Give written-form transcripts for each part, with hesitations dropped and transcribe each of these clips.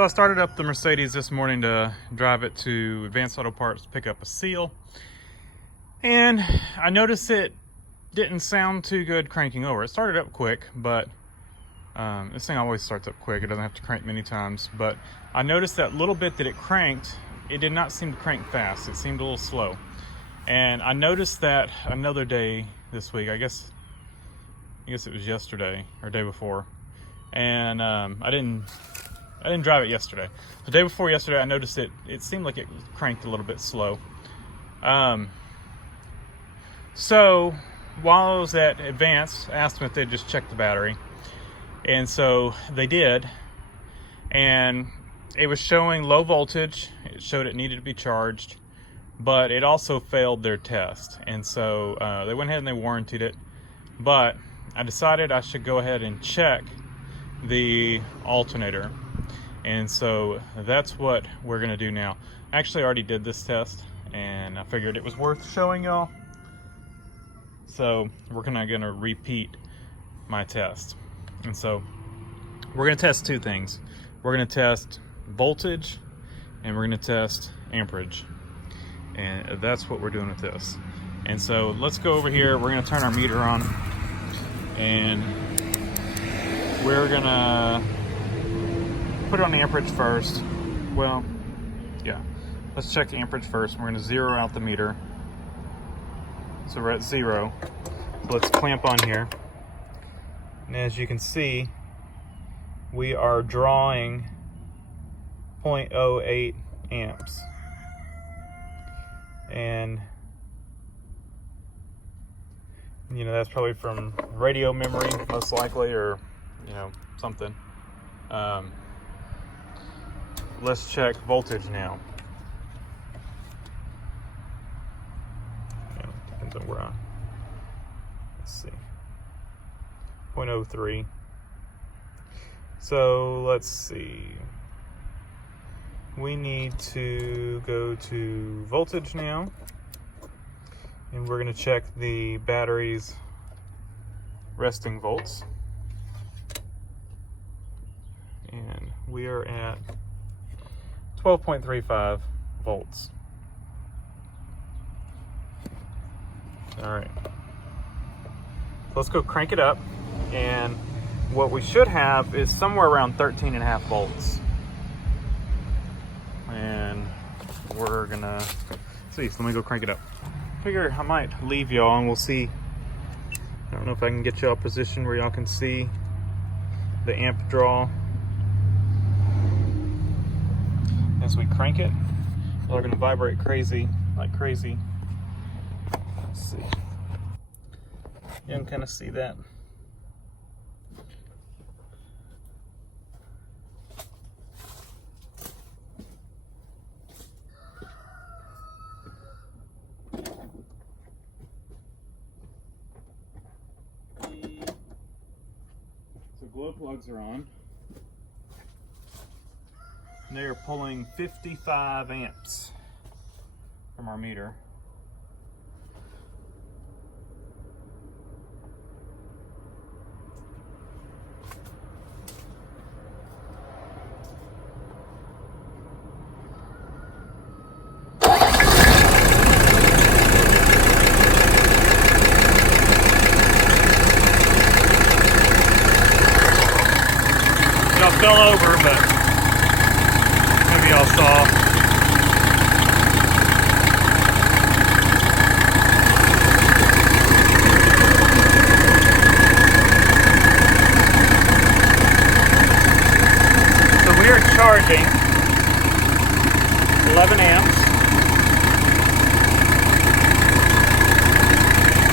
So I started up the Mercedes this morning to drive it to Advanced Auto Parts to pick up a seal. And I noticed it didn't sound too good cranking over. It started up quick, but this thing always starts up quick. It doesn't have to crank many times. But I noticed that little bit that it cranked, it did not seem to crank fast. It seemed a little slow. And I noticed that another day this week, I guess it was yesterday or day before. And I didn't drive it yesterday. The day before yesterday, I noticed it seemed like it cranked a little bit slow. So while I was at Advance, I asked them if they'd just check the battery. And so they did. And it was showing low voltage. It showed it needed to be charged. But it also failed their test. And so they went ahead and they warrantied it. But I decided I should go ahead and check the alternator. And so that's what we're gonna do now. I actually already did this test and I figured it was worth showing y'all. So we're gonna repeat my test. And so we're gonna test two things. We're gonna test voltage and we're gonna test amperage. And that's what we're doing with this. And so let's go over here. We're gonna turn our meter on and we're gonna put it on the amperage first. Well, yeah. Let's check amperage first. We're gonna zero out the meter. So we're at 0. So let's clamp on here. And as you can see, we are drawing 0.08 amps. And you know, that's probably from radio memory, most likely, or you know, something. Let's check voltage now. Yeah, depends on where let's see. 0.03. So let's see. We need to go to voltage now. And we're going to check the battery's resting volts. And we are at 12.35 volts. All right. So let's go crank it up. And what we should have is somewhere around 13.5 volts. And we're gonna see. So let me go crank it up. Figure I might leave y'all and we'll see. I don't know if I can get y'all positioned where y'all can see the amp draw. As we crank it, they're gonna vibrate like crazy. Let's see. You can kind of see that. So glow plugs are on. And they are pulling 55 amps from our meter. Y'all fell over, but maybe y'all saw. So we are charging 11 amps.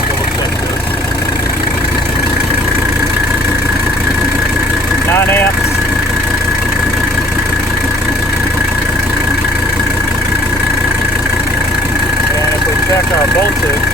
Double check this. 9 amps. Check our voltage.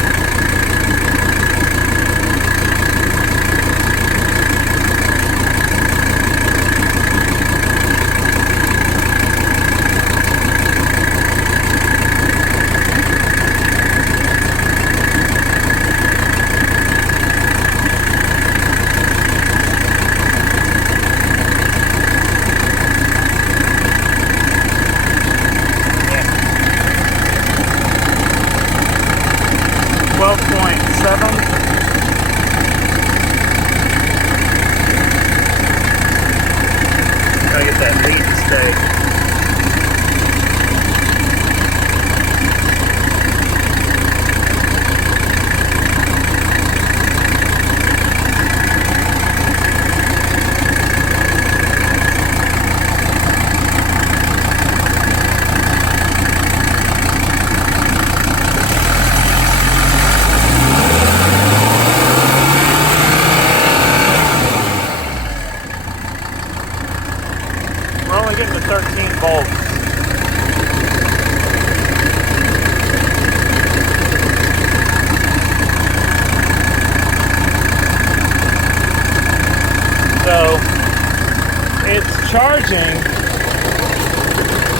charging,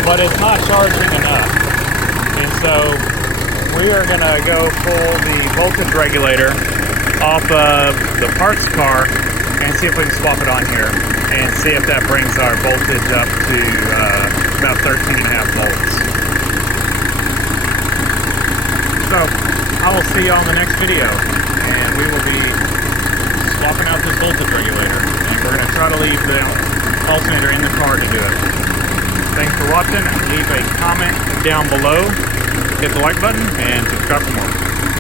but it's not charging enough. And so we are gonna go pull the voltage regulator off of the parts car and see if we can swap it on here and see if that brings our voltage up to about 13.5 volts. So I will see you on the next video, and we will be swapping out this voltage regulator, and we're going to try to leave the alternator in the car to do it. Thanks for watching. Leave a comment down below, hit the like button, and subscribe for more.